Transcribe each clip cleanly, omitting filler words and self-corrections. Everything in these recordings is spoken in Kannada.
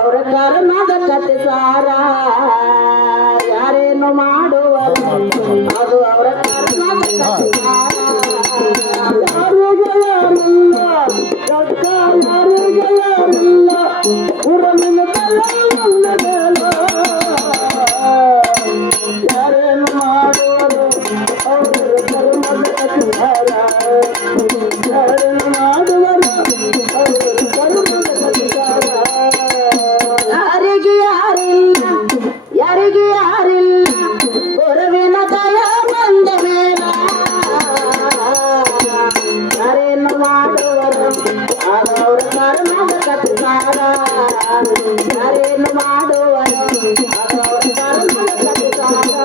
ಅವರ ಕರ್ಮದ ಕತೆ ಸಾರ ಯಾರೇನು ಮಾಡುವರು ಅದು ಅವರ ಕರ್ಮದ ಕತೆ ಸಾರ ಯಾರಿಗೆಲ್ಲ ಯಾರಿಗೆಲ್ಲ ಉರಮಿನ ಯಾರೇನು ಮಾಡುವರು ಅವರ ಕರ್ಮದ ಕತೆ ಸಾರ ಯಾರೇನು ಮಾಡುವರು ಅವರ ಕರ್ಮದ ಕತೆ ಸಾರ ಯಾರಿಗೆ ಯಾರಿಲ್ಲ ಗುರುವಿನ ದಯ ಬಂದ ಮೇಲ ಯಾರೇನು ಮಾಡುವರು ಅವರ ಕರ್ಮದ ಕತೆ ಸಾರ ಯಾರೇನು ಮಾಡುವರು ಅವರ ಕರ್ಮದ ಕತೆ ಸಾರ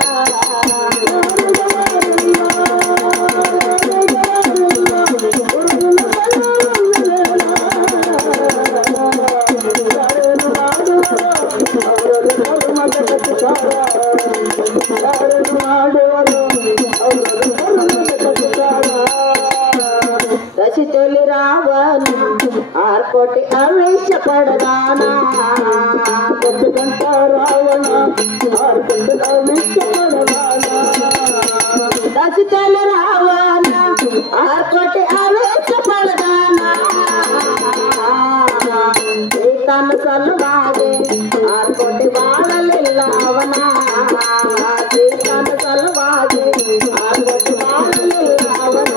ದಶಿತಲಿ ರಾವಣ 6 ಕೋಟಿ ಅವೇಶ ಪಡದಾನ ರಾವಣ 6 ಕೋಟಿ ಅವೇಶ ಪಡದಾನ ದಶಿತಲಿ ರಾವಣ 6 ಕೋಟಿ ಅವೇಶ ಪಡದಾನ ತನ್ನ ಸಲುವಾಗಿ 6 ಕೋಟಿ ಮಾಡಲಿಲ್ಲ ಅವನ ತನ್ನ ಸಲುವಾಗಿ 6 ಕೋಟಿ ಮಾಡಲಿಲ್ಲ ಅವನ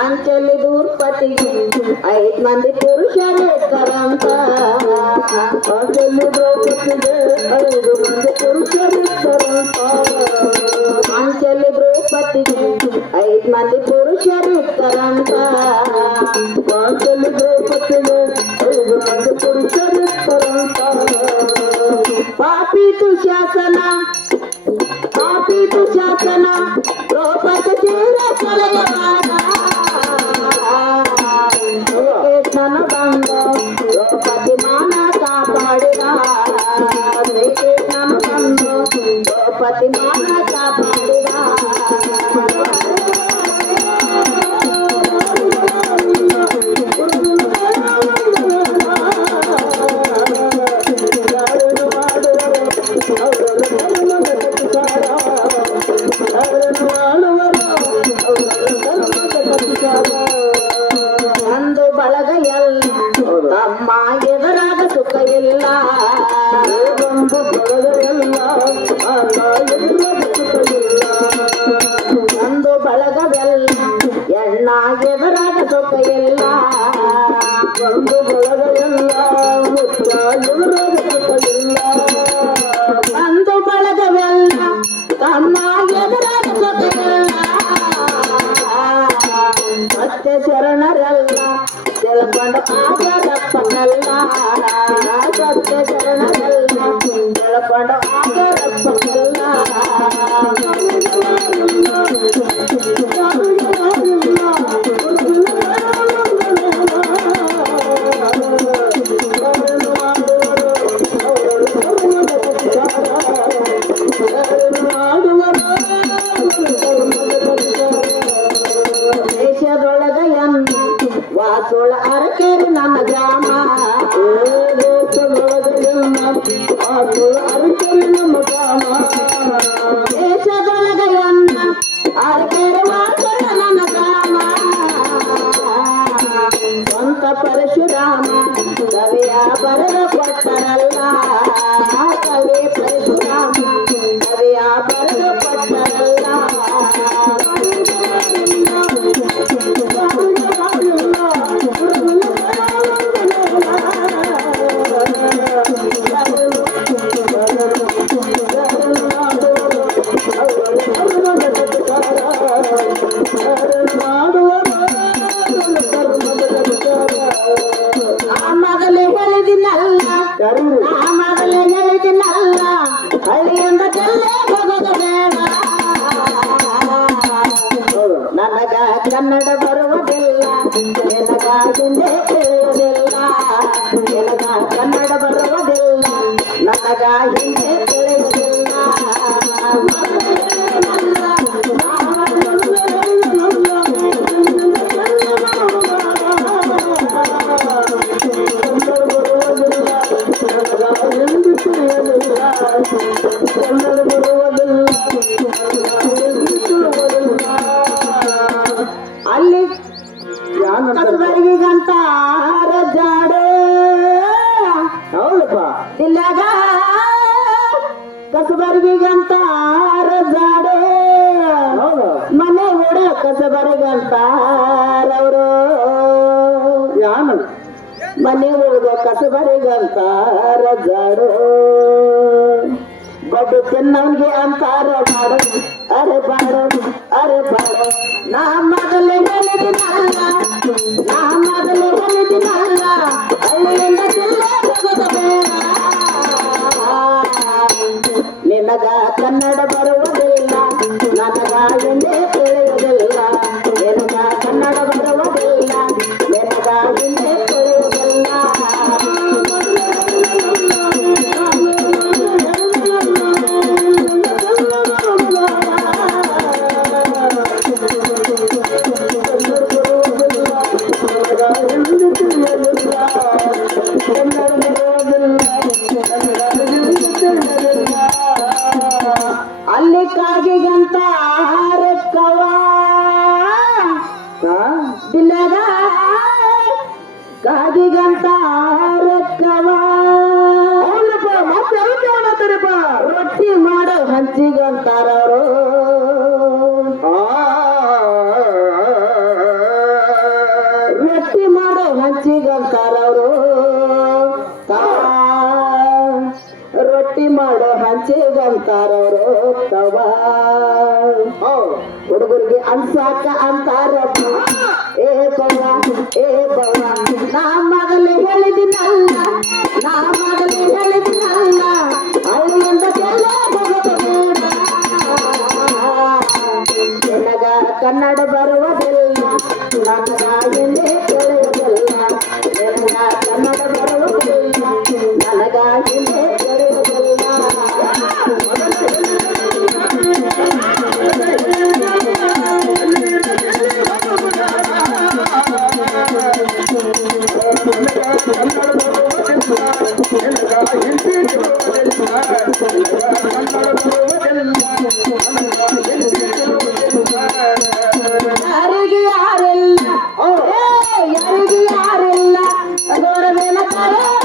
ಅಂಚಲಿ ದೂರ್ಪತಿಗೆ 5 ಮಂದಿ ಪುರುಷರು ಇದ್ದರಂತ ಅಂಚಲಿ ದ್ರೌಪದಿಗೆ 5 ಮಂದಿ ಪುರುಷರು ಇದ್ದರಂತ ಅಂಚಲಿ ದ್ರೌಪದಿಗೆ 5 ಮಂದಿ ಪುರುಷರು ಇದ್ದರಂತ ಅಂಚಲಿ ದ್ರೌಪದಿಗೆ 5 ಮಂದಿ ಪುರುಷರು ಇದ್ದರಂತ ಪಾಪಿ ದುಶಾಸನ ದ್ರೌಪದಿ ತೀರ ಸಲಹೆವಾದ ಶ್ರೀಕೃಷ್ಣನ ಬಂದ ದ್ರೌಪದಿ ಮಾನ ಕಾಪಾಡಿದ ಶ್ರೀಕೃಷ್ಣನ ಬಂದ ದ್ರೌಪದಿ ಮಾನ ಕಾಪಾಡಿದ ಒಂದು ಬಳಗ ಎಲ್ಲ ತಮ್ಮ ಎದುರಾಗ ಸುಖ ಇಲ್ಲ ಒಂದು ಬಳಗ ಎಲ್ಲ ಒಂದು ಬಳಗವೆಲ್ಲ ಎಣ್ಣ ಎದುರಾಗ ಸುಖ ಇಲ್ಲ ಒಂದು ಬಳಗ ಎಲ್ಲ ಮುತ್ತ ಎದುರಾಗ ಸುಖ ಇಲ್ಲ ಒಂದು ಬಳಗವೆಲ್ಲ ತಮ್ಮ ಎದುರಾಗ ಸುಖ ಇಲ್ಲ ಸತ್ಯ ಶರಣರೆಲ್ಲ ತಿಳ್ಕೊಂಡು ಆಗರಪ್ಪನಲ್ಲ ಸತ್ಯ ಶರಣರೆಲ್ಲ ತಿಳ್ಕೊಂಡು ಆಗರಪ್ಪನಲ್ಲ ದೇಶದೊಳಗ ವಾಸೋಳ ಅರಕೇರಿ ನನ್ನ ಗ್ರಾಮ ವಾಸೋಳ ಅರಕೇರಿ ನಮ್ಮ ಗ್ರಾಮ ದೇಶದೊಳಗ ಅರಕೇರಿ ವಾಸೋಳ ನನ್ನ ಗ್ರಾಮ ಸ್ವಂತ ಪರಶುರಾಮ ಕವಿಯ ಬರೆದ ಕೊಟ್ಟರಲ್ಲ ಕವಿ ಪರಶುರಾಮ ಕವಿಯ ಬರೆದ ಕೊಟ್ಟರಲ್ಲ ಮೊದಲೇ ಹೇಳಿದಿನಲ್ಲ ಹಳ್ಳಿಯಿಂದ ಕಲ್ಲೇ ಹೋಗೋದು ಬೇಡ ನನಗ ಕನ್ನಡ ಬರುವುದಿಲ್ಲ ನಿನಗಾಗಿಂದೆ ತಿಳಿಯುವುದಿಲ್ಲ ನಿನಗ ಕನ್ನಡ ಬರುವುದಿಲ್ಲ ನನಗ ಹಿಂದೆ ತಿಳಿಯುವುದಿಲ್ಲ ಅಲ್ಲಿ ಕಸಬರಿಗಂತ ಜಾಡು ಹೌದಪ್ಪ ಇಲ್ಲಾಗ ಕಸಬರಿಗಂತ ಜಾಡು ಹೌದು ಮನೆ ಓಡ ಕಸಬರಿಗಂತಾರವರು ಯಾನು ಮನೆ ಓದ ಕಸಬರಿಗಂತಾರ ಜಾಡು ಬಡ್ಡು ಚೆನ್ನವನ್ಗೆ ಅಂತಾರ ಬಾಡು ಅರೆ ಬಾಡು ಅರೆ ಬಾಡು ನಾ ಮೊದಲೇ ಹೇಳಿದಿನಲ್ಲ ನಾ ಮೊದಲೇ ಹೇಳಿದಿನಲ್ಲ ಹಳ್ಳಿಯಿಂದ ಜಿಲ್ಲೆ ಹೋಗೋದ ಬೇಡ ನಿನಗ ಕನ್ನಡ ಬರುವುದಿಲ್ಲ ನನಗ ಎಂದೇ ತಿಳಿಯುವುದಿಲ್ಲ ನಿನಗ ಕನ್ನಡ ಬರುವುದಿಲ್ಲ ನಿನಗ ಎಂದೇ ತಿಳಿಯುವುದಿಲ್ಲ ಅಲ್ಲಿ ಕಾಗಿಗಂತ ಆರಕ್ಕವ ಬಿಲ್ಲದ ಕಾಗಿಗಂತ ಆರಕ್ಕವ ರೊಟ್ಟಿ ಮಾಡೋ ಹಂಚಿಗಂತಾರವರು ರೊಟ್ಟಿ ಮಾಡೋ ಹಂಚಿಗಂತಾರವರು ರೊಟ್ಟಿ ಮಾಡೋ ಹಂಚಿಗಂತಾರವರು ತವ ಹುಡುಗರಿಗೆ ಅನ್ಸಾಕ ಅಂತಾರ ಏ ಬವ ಏ ಬವ ನಾ ಮೊದಲೇ ಹೇಳಿದಿನಲ್ಲ ನಾ ಮೊದಲೇ ಹೇಳಿದಿನಲ್ಲ ಹಳ್ಳಿಯಿಂದ ಎಲ್ಲ ಹೋಗೋದ ಬೇಡ ನಿನಗ ಕನ್ನಡ ಬರುವುದಿಲ್ಲ ನನಗ ಎಂದೇ ತಿಳಿಯುವುದಿಲ್ಲ ನಿನಗ ಕನ್ನಡ ಬರುವುದಿಲ್ಲ ನನಗ ಎಂದೇ ತಿಳಿಯುವುದಿಲ್ಲ ಯಾರಿಗೆ ಯಾರಿಲ್ಲ ಯಾರಿಗೆ ಯಾರಿಲ್ಲ ನೋಡಬೇನ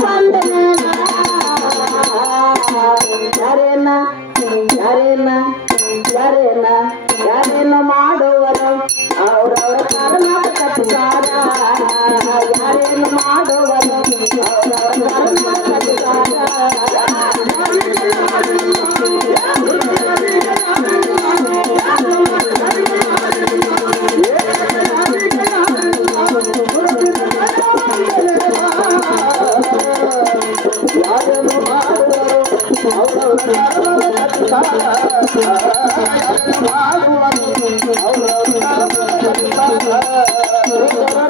ಬಂದ ಯಾರೇನ ಯಾರೇನ ಯಾರೇನ ಯಾರೇನ ಮಾಡುವರು ಅವರವರ ಕರ್ನಾಟಕ ಯಾರೇನ ಮಾಡುವರು ಅವರವರ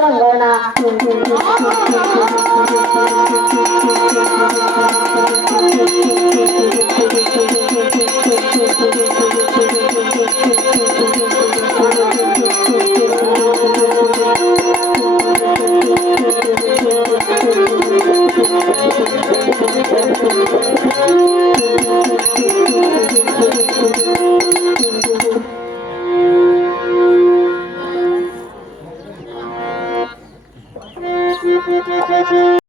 ರಂಗಣ